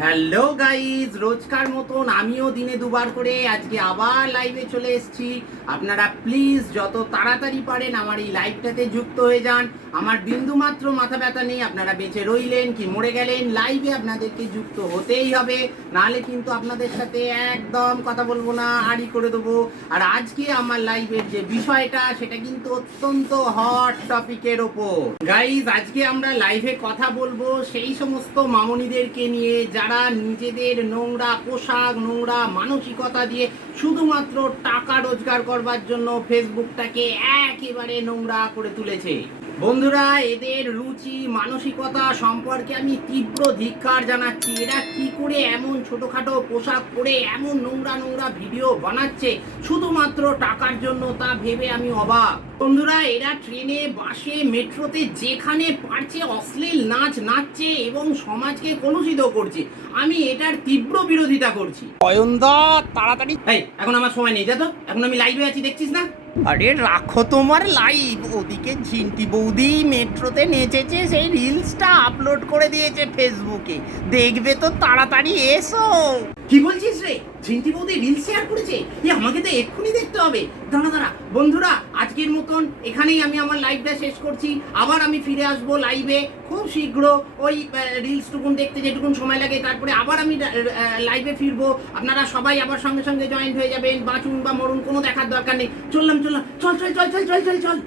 Hello guys, রোজকার মতন আমিও দিনে দুবার করে আজকে আবার লাইভে চলে এসেছি। আপনারা প্লিজ যত তাড়াতাড়ি পারেন আমার এই লাইভটাতে যুক্ত হয়ে যান। আমার বিন্দুমাত্র মাথা ব্যথা নেই, আপনারা বেঁচে রইলেন কি মরে গেলেন, লাইভে আপনাদেরকে যুক্ত হতেই হবে, নাহলে কিন্তু আপনাদের সাথে একদম কথা বলবো না, আড়ি করে দেবো। আর আজকে আমার লাইভের যে বিষয়টা সেটা কিন্তু অত্যন্ত হট টপিকের ওপর। গাইজ, আজকে আমরা লাইভে কথা বলবো সেই সমস্ত মামনিদেরকে নিয়ে যারা নিজেদের নোংরা পোশাক, নোংরা মানসিকতা দিয়ে শুধুমাত্র টাকা রোজগার করবার জন্য ফেসবুকটাকে একেবারে নোংরা করে তুলেছে। বন্ধুরা, এদের রুচি মানসিকতা সম্পর্কে আমি তীব্র ধিক্কার জানাচ্ছি। এরা কি করে এমন ছোটখাটো পোশাক পরে এমন নোংরা নোংরা ভিডিও বানাচ্ছে শুধুমাত্র টাকার জন্য, তা ভেবে আমি অবাক। বন্ধুরা, এরা ট্রেনে, বাসে, মেট্রোতে যেখানে পারছে অশ্লীল নাচ নাচছে এবং সমাজকে কলুষিত করছে। আমি এটার তীব্র বিরোধিতা করছি। অয়নদা, তাড়াতাড়ি এখন আমার সময় নেই, যা তো, এখন আমি লাইভে আছি, দেখছিস না? আরে রাখো তোমার লাইভ, ওদিকে ঝিন্টি বৌদি মেট্রোতে নেচেছে, সেই রিলসটা আপলোড করে দিয়েছে ফেসবুকে, দেখবে তো, তাড়াতাড়ি এসো। কি বলছিস রে? ঝিন্টি বৌদি রিলস শেয়ার করেছে? আমাকে তো এক্ষুনি দেখতে হবে। দাঁড়া বন্ধুরা, আজকের মতন এখানেই আমি আমার লাইভটা শেষ করছি। আবার আমি ফিরে আসবো লাইভে খুব শীঘ্র, ওই রিলস টুকুন দেখতে যেটুকুন সময় লাগে, তারপরে আবার আমি লাইভে ফিরবো। আপনারা সবাই আবার সঙ্গে সঙ্গে জয়েন্ট হয়ে যাবেন, বাঁচুন বা মরুন কোনো দেখার দরকার নেই। চল চল চল চল চল চল চল চল।